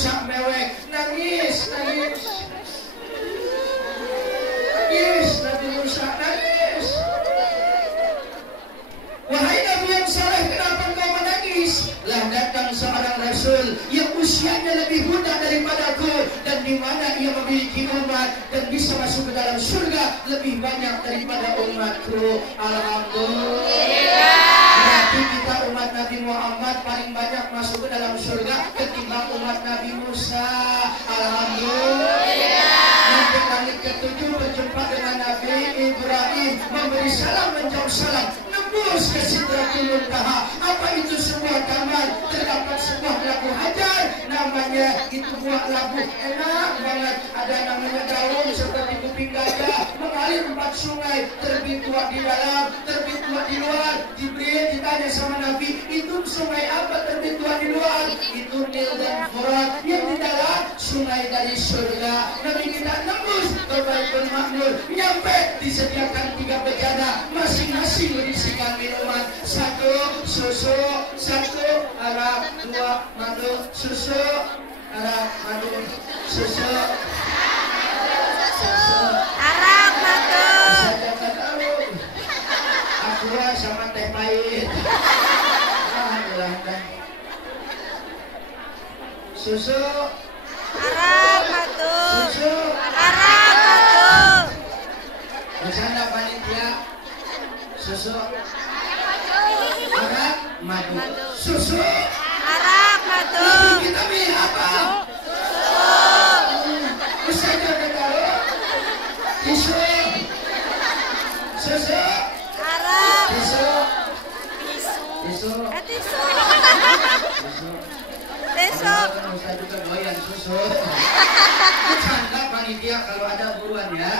Musa mewek, nangis. Nabi Musa nangis. Wahai Nabi yang saleh, kenapa kau menangis? Lah datang seorang Rasul yang usianya lebih muda daripadaku, dan di mana ia memiliki umat dan bisa masuk ke dalam surga lebih banyak daripada umatku. Alhamdulillah. Berarti kita umat Nabi Muhammad paling banyak masuk ke dalam surga ketimbang umat Nabi Musa. Alhamdulillah. Nanti kali ketujuh berjumpa dengan Nabi Ibrahim, memberi salam, menjawab salam, nembus ke Sidratul Muntaha. Apa itu sebuah taman? Terdapat sebuah labu hajar, namanya itu buah labu, enak banget. Ada namanya daun seperti kuping gajah, mengalir 4 sungai, terbit tua di dalam, terbit tua di luar. Jibril ditanya sama Nabi, itu sungai apa terbit tua di luar? Itu Nil dan Furat. Yang di dalam sungai dari surga. Nabi kita nembus ke Baitul Ma'mur, nyampe disediakan 3 bejana, masing-masing berisikan minuman. 1 susu, 1 arak, 2 madu, susu, arak, madu, susu, arak, madu. Saya tahu. Aqua sama teh pahit. Susu, Arak, madu. susu. Arak, madu. Bercanda panitia. Susu, arak, madu. Susu. Arak, madu. Lalu kita milih apa? Ustaz udah tahu? Tisu. Susu. Arak. Tisu. Tisu. Tisu. Tisu. Tisu. Tisu. Kan Ustaz juga doyan susu. Bercanda panitia kalau ada buruan ya.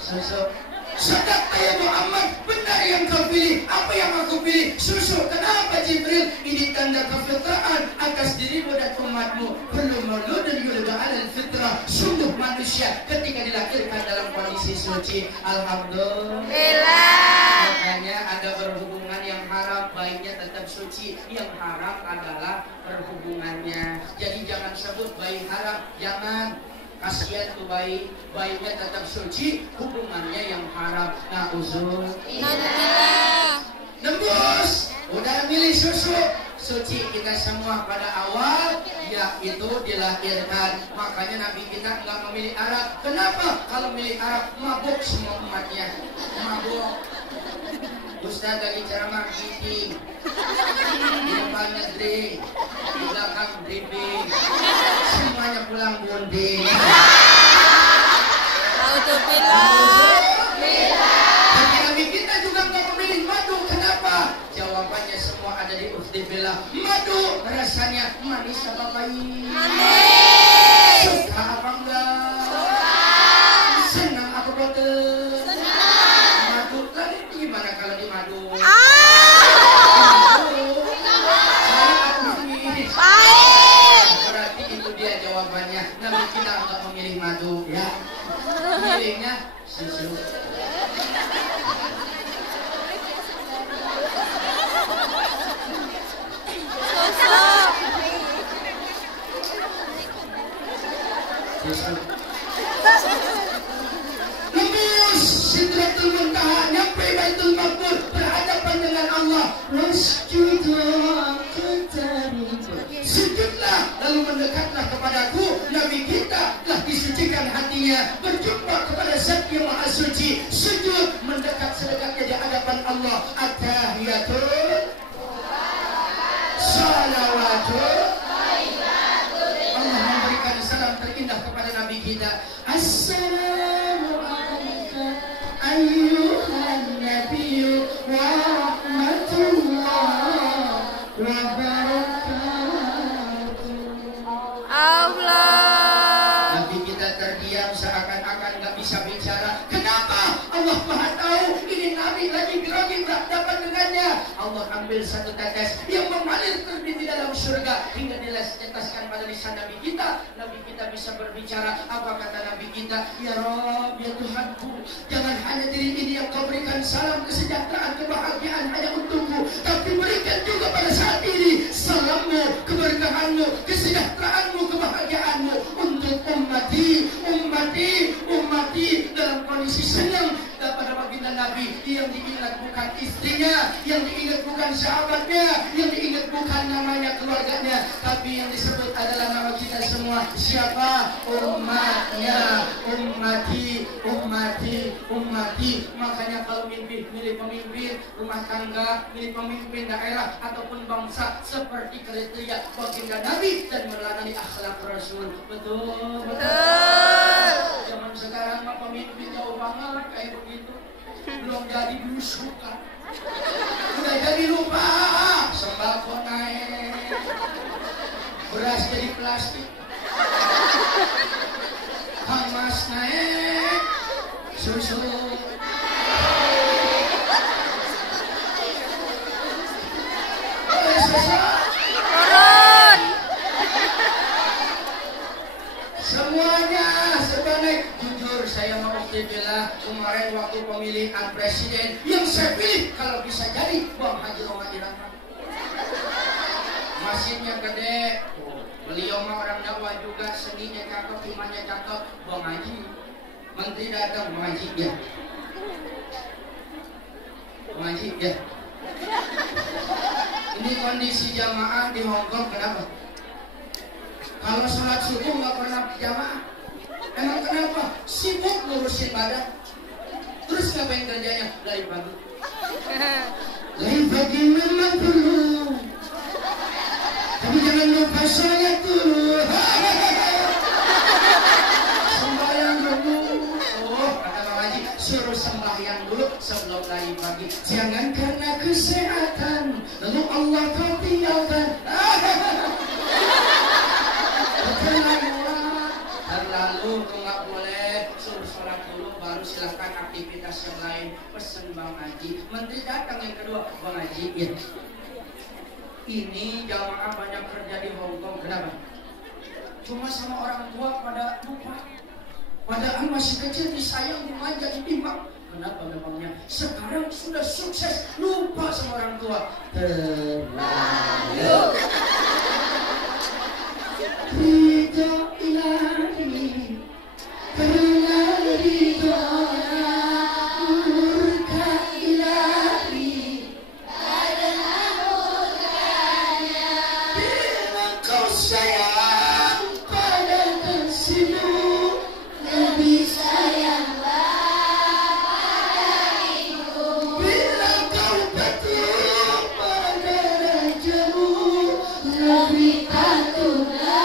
Susu. Sadaq ya Muhammad, benar yang kau pilih. Apa yang aku pilih? Susu. Kenapa Jibril? Ini tanda kefitraan atas dirimu dan umatmu. Belum mauludun yuladu alal fitrah. Sungguh manusia ketika dilahirkan dalam kondisi suci. Alhamdulillah. Makanya ada berhubungan yang haram, bayinya tetap suci. Yang haram adalah perhubungannya. Jadi jangan sebut bayi haram. Jangan. Kasihan tuh bayi, bayinya tetap suci, hubungannya yang haram. Nah, uzur. Nembus, udah milih susu. Suci kita semua pada awal, yaitu dilahirkan. Makanya Nabi kita nggak memilih Arab. Kenapa? Kalau milih Arab, mabuk semua umatnya. Mabuk. Ustaz lagi ceramah giting, di depannya drink, di belakang dripping, semuanya pulang bonding. Tapi Nabi kita juga nggak memilih madu. Kenapa? Jawabannya semua ada di Ukhdibillah. Madu rasanya manis apa pahit? Manis. Suka apa enggak? Senang apa boten? Madu kan gimana kalau di madu? Pahit. Berarti itu dia jawabannya. Nabi kita nggak memilih madu ya. Pilihnya susu. Susu. Nembus Sidratul Muntaha, nyampe Baitul Maqmur, berhadapan dengan Allah. Sujudlah, lalu mendekatlah kepadaku. Nabi kita telah disucikan hatinya, berjumpa kepada Zat yang Maha Suci. Sujud, mendekat sedekatnya di hadapan Allah. At-tahiyatul, salawatul. Allah memberikan salam terindah kepada Nabi kita. Assalamu alaikum ayyuhan nabiyyu wa rahmatullah wa barakatuh. Allah. Nabi kita terdiam seakan-akan gak bisa bicara. Kenapa? Allah Maha tahu. Ini Nabi lagi grogi berhadapan dengannya. Allah ambil satu tetes yang mengalir terbit di dalam surga hingga diteteskan pada lisan Nabi kita. Nabi kita bisa berbicara. Apa kata Nabi kita? Ya Rabb, ya Tuhanku, jangan hanya diri ini yang kau berikan salam kesejahteraan kebahagiaan hanya untukku, tapi berikan juga pada saat ini salam kemudahanmu, kesejahteraanmu, kebahagiaanmu untuk ummati dalam kondisi senang. Pada baginda Nabi yang diingat bukan istrinya, yang diingat bukan sahabatnya, yang diingat bukan namanya keluarganya, tapi yang disebut adalah nama kita semua. Siapa? Umatnya. Ummati. Makanya kalau milih pemimpin rumah tangga, milih pemimpin daerah ataupun bangsa, seperti kriteria baginda Nabi dan meneladani akhlak Rasul. Betul. Zaman sekarang mah pemimpin jauh banget kayak begitu. Belum jadi belusukan, udah jadi lupa. Sembako naik, beras jadi plastik, hamas naik, susu. Turun. Semuanya sebanyak. Jujur saya mau bilang kemarin waktu pemilihan presiden yang saya pilih kalau bisa jadi Bang Haji Rohadi Rahman. Masjidnya gede, beliau mah orang dakwah juga, seninya cakep, imannya cakep. Bang Haji, menteri datang, Bang Haji ya. Bang Haji ya. Ini kondisi jamaah di Hongkong kenapa? Kalau sholat subuh nggak pernah jamaah. Emang kenapa? Sibuk ngurusin badan. Terus ngapain kerjanya? Dari pagi. Dari pagi memang perlu, tapi jangan lupa sholat dulu. Sembahyang dulu. Oh, kata Bang Haji, suruh sembahyang dulu sebelum lari pagi. Jangan karena kesehatan lalu Allah kau tinggalkan. Terlalu nggak boleh, suruh sholat dulu baru silakan aktivitas yang lain. Pesen Bang Haji. Menteri datang yang kedua, Bang Haji ya. Ini jamaah banyak kerja di Hongkong, kenapa? Cuma sama orang tua pada lupa. Padahal masih kecil disayang, dimanja, ditimbang. Kenapa memangnya? Sekarang sudah sukses, lupa sama orang tua. Terlalu. Ridho ilahi, karena ridhonya, murka ilahi, karena murkanya. Bila kau sayang pada kasihmu, lebih sayanglah pada ibu. Bila kau patuh pada rajamu, lebih patuhlah.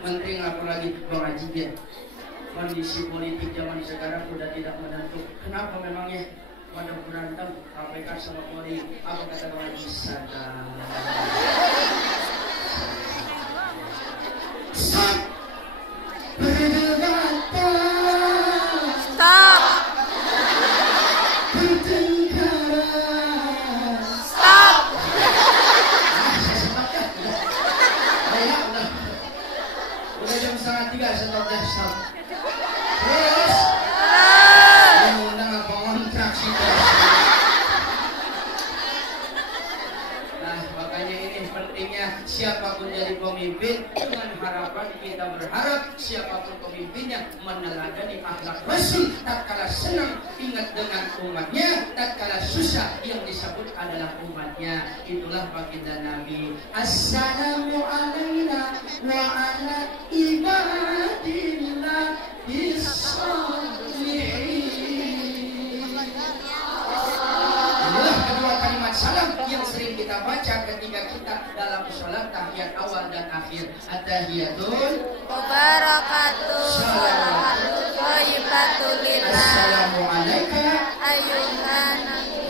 Menteri ngapa lagi Bang Haji ya? Kondisi politik zaman sekarang sudah tidak menentu. Kenapa memangnya? Pada berantem KPK sama Polri. Apa kata Bang Haji? Sadar. Stop. Stop. Stop. Udah jam 2:30 stop deh, stop. Terus yang undang apa kontrak sih? Nah, makanya ini pentingnya siapapun jadi pemimpin, dengan harapan kita berharap siapapun pemimpinnya meneladani akhlak Rasul. Tatkala senang ingat dengan umatnya, tatkala susah yang disebut adalah umatnya. Itulah baginda Nabi. Assalamu alaina wa ala ibadillah. kita baca ketika kita dalam sholat tahiyat awal dan akhir. At-tahiyatul Wabarakatuh. Salawatullah. Thayyibatulillah. Assalamualaikum Ayuhan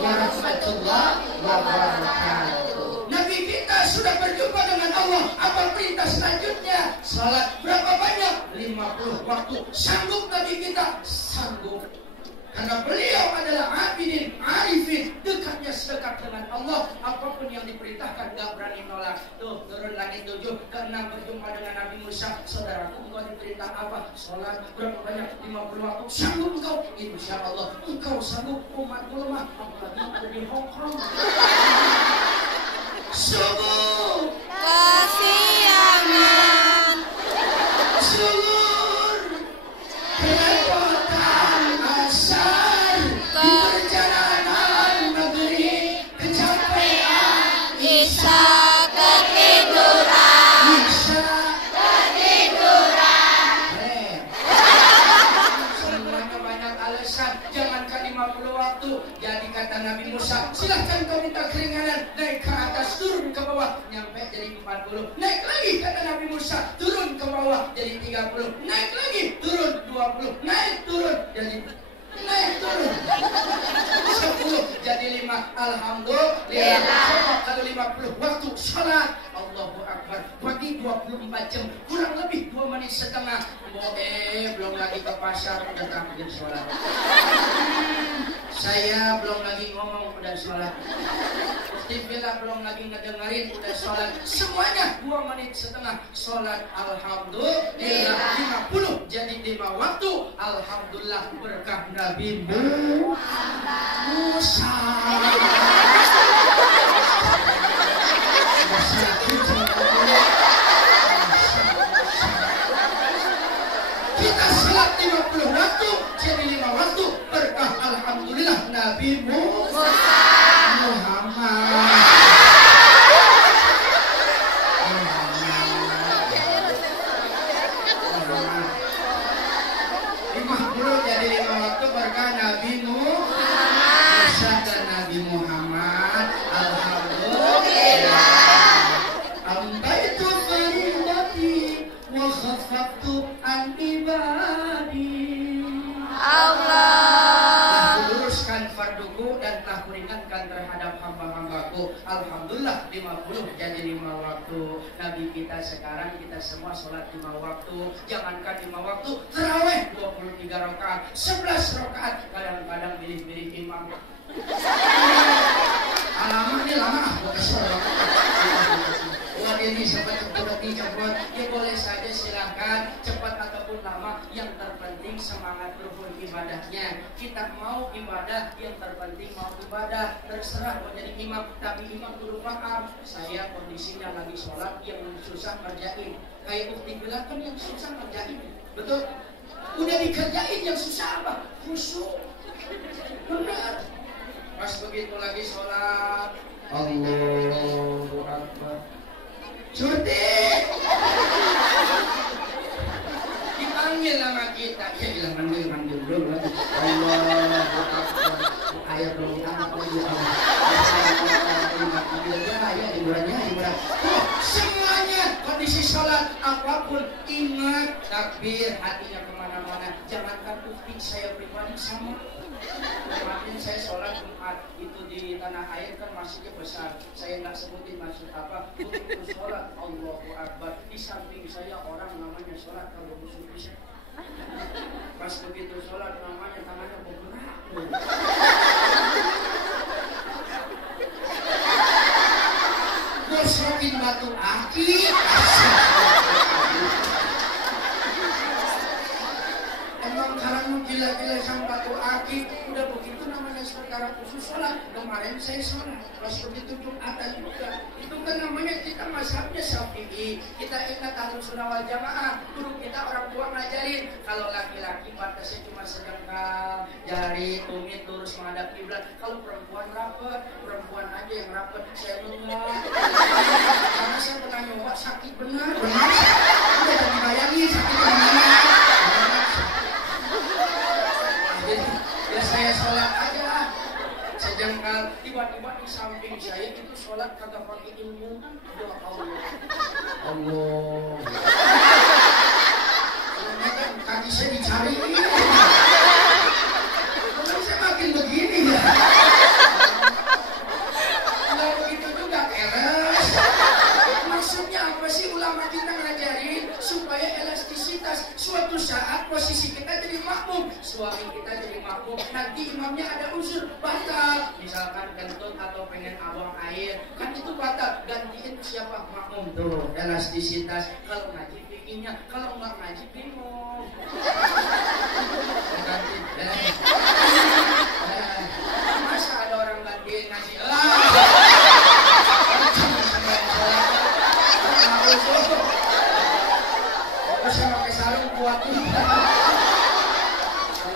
warahmatullahi wabarakatuh. Nabi kita sudah berjumpa dengan Allah. Apa perintah selanjutnya? Salat berapa banyak? 50 waktu. Sanggup Nabi kita? Sanggup. Karena beliau adalah abidin, arifin, dekatnya sedekat dengan Allah. Apapun yang diperintahkan gak berani nolak. Tuh, turun langit 7 ke 6 berjumpa dengan Nabi Musa. Saudaraku, engkau diperintah apa? Sholat berapa banyak? 50 waktu. Sanggup engkau? Insya Allah engkau sanggup. Umatku lemah, apalagi ada di Hong Kong. Subuh, kesiangan. zuhur, kerepotan, asar, di perjalanan negeri, kecapean, Isya ketiduran. Isya, semuanya banyak alasan. Jangankan 50 waktu. Jadi kata Nabi Musa, silahkan kau minta keringanan. Naik ke atas, turun ke bawah, nyampe jadi 40. Naik lagi kata Nabi Musa, turun ke bawah jadi 30. Naik lagi, turun 20. Naik turun jadi naik turun 10 jadi 5. Alhamdulillah. Coba kalau 50 waktu sholat, Allahu Akbar, pagi 24 jam, kurang lebih 2 menit setengah. Belum lagi ke pasar udah takbir sholat. Saya belum lagi ngomong udah sholat. Istighfar belum lagi ngedengerin udah sholat. Semuanya 2 menit setengah sholat. Alhamdulillah. 50 jadi 5 waktu. Alhamdulillah berkah Nabi Musa. Kita sholat 50 waktu jadi 5 waktu. Berkah Alhamdulillah Nabi Muhammad. 50 jadi 5 waktu berkah Nabi Musa dan Nabi Muhammad. Alhamdulillah. Ambaitu faridati wa khafaftu an ibadi. Allah. Luruskan farduku dan tak kuringankan terhadap hamba-hambaku. Alhamdulillah 50 jadi 5 waktu. Nabi kita sekarang kita semua sholat 5 waktu. Jangankan 5 waktu, tarawih 23 rakaat, 11 rakaat. Kadang-kadang milih-milih imam. Alamak ini lama. Buat ini cepat ya boleh saja silakan cepat ataupun lama, yang terpenting semangat luhur ibadahnya. Kita mau ibadah, yang terpenting mau ibadah, terserah mau jadi imam, tapi imam dulu paham saya kondisinya lagi sholat, yang susah kerjain. Kayak ukti bilang kan yang susah kerjain, betul? Udah dikerjain yang susah apa? Khusyuk. Benar. Pas begitu lagi sholat, Allahu Akbar, Surti dipanggil nama kita, ya bilang manggil dulu. Allahu Akbar, ayat belum apa ya. Semuanya kondisi sholat apapun ingat takbir, hatinya kemana-mana. Jangankan ukti, saya pribadi sama. Kemarin saya sholat Jumat itu di tanah air kan masjidnya besar. Saya nggak sebutin masjid apa. Begitu sholat Allahu Akbar, di samping saya orang namanya sholat kalau musuh bisa. Pas begitu sholat namanya tangannya bergerak. Gosrokin batu aki. Emang karang gila-gila sang batu aki. Udah begitu namanya sekarang khusus sholat. Kemarin saya sholat, pas begitu Jumatan juga. Itu kan namanya kita mazhabnya Syafi'i. Kita ingat Ahlus Sunnah wal Jamaah. Guru kita orang tua ngajarin kalau laki-laki batasnya cuma sedengkal, jari, tumit, lurus menghadap kiblat. Kalau perempuan rapet, perempuan aja yang rapet. Saya enggak. Karena saya pernah nyoba sakit benar. Udah dibayangin sakitnya gimana. Ya saya sholat aja sejengkal, tiba-tiba di samping saya itu sholat kagak pakai ilmu. Ya Allah. Kan kaki saya dicari. Terus saya makin begini ya. Nggak begitu juga keras. Maksudnya apa sih ulama kita ngajarin supaya elastisitas. Suatu saat posisi kita jadi makmum, suami kita jadi makmum, nanti imamnya ada unsur batal, misalkan kentut atau pengen buang air, kan itu batal. Gantiin siapa? Makmum. Tuh elastisitas. Kalau ngaji bikinnya, kalau nggak ngaji bingung. Ganti. Masa ada orang gantiin ngaji? Saya pakai sarung kuat tuh. Kalau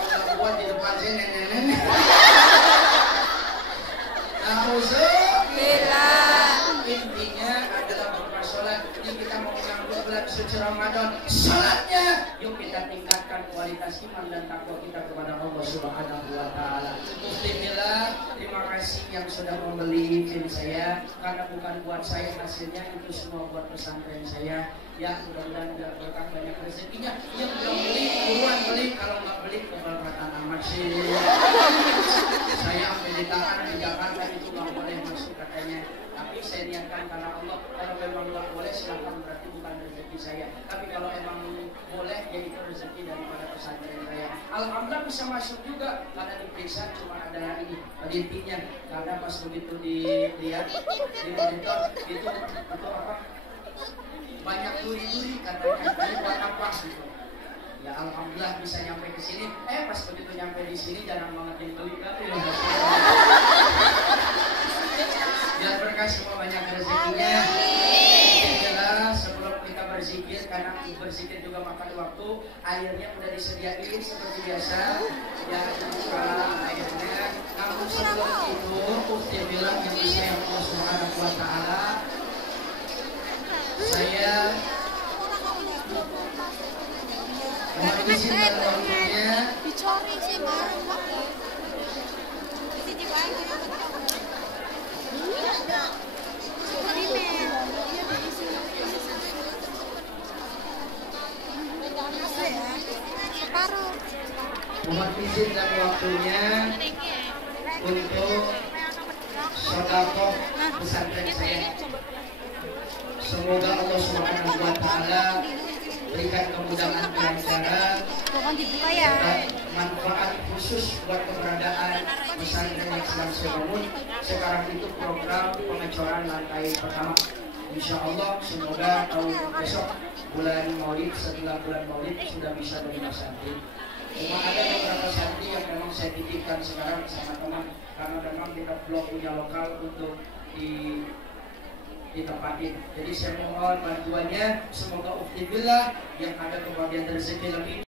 nggak kuat di depan saya nenek-nenek. Intinya adalah bersolat. Ini kita mau menyambut bulan suci Ramadan. Salatnya, yuk kita tingkatkan kualitas iman dan takwa kita kepada Allah Subhanahu wa Ta'ala. Alhamdulillah, terima kasih yang sudah membeli film saya, karena bukan buat saya hasilnya, itu semua buat pesantren saya. Ya, mudah-mudahan berkah banyak rezekinya. Yang belum beli, buruan beli. Kalau nggak beli, keberkatan amat sih. Saya ambil di tangan di Jakarta itu nggak boleh masuk katanya. Tapi saya niatkan karena Allah. Kalau memang nggak boleh, silakan, berarti bukan rezeki saya. Tapi kalau emang boleh, ya itu rezeki daripada pesantren saya. Alhamdulillah bisa masuk juga karena diperiksa cuma ada ini intinya. Karena pas begitu dilihat di monitor itu apa? Banyak duri-duri katanya, ini buat apa gitu. Ya alhamdulillah bisa nyampe ke sini. Pas begitu nyampe di sini jarang banget yang beli kan. Biar berkah semua banyak rezekinya. Jelas sebelum kita berzikir, karena berzikir juga makan waktu, airnya udah disediain seperti biasa. Ya buka airnya. Namun sebelum itu, Ufti bilang ini saya Allah Subhanahu wa Ta'ala. Saya mohon izin dan waktunya. Dicori sih mah. Mohon izin dan waktunya untuk sedekah pesantren saya. Semoga Allah Subhanahu wa Ta'ala berikan kemudahan kelancaran dan manfaat khusus buat keberadaan pesantren yang sedang saya bangun. Sekarang itu program pengecoran lantai pertama. Insya Allah semoga tahun besok bulan Maulid, setelah bulan Maulid sudah bisa menerima santri. Cuma ada beberapa santri yang memang saya titipkan sekarang sama teman, karena memang kita belum punya lokal untuk ditempatin. Jadi saya mohon bantuannya, semoga Ufti billah yang ada kebahagiaan rezeki lebih.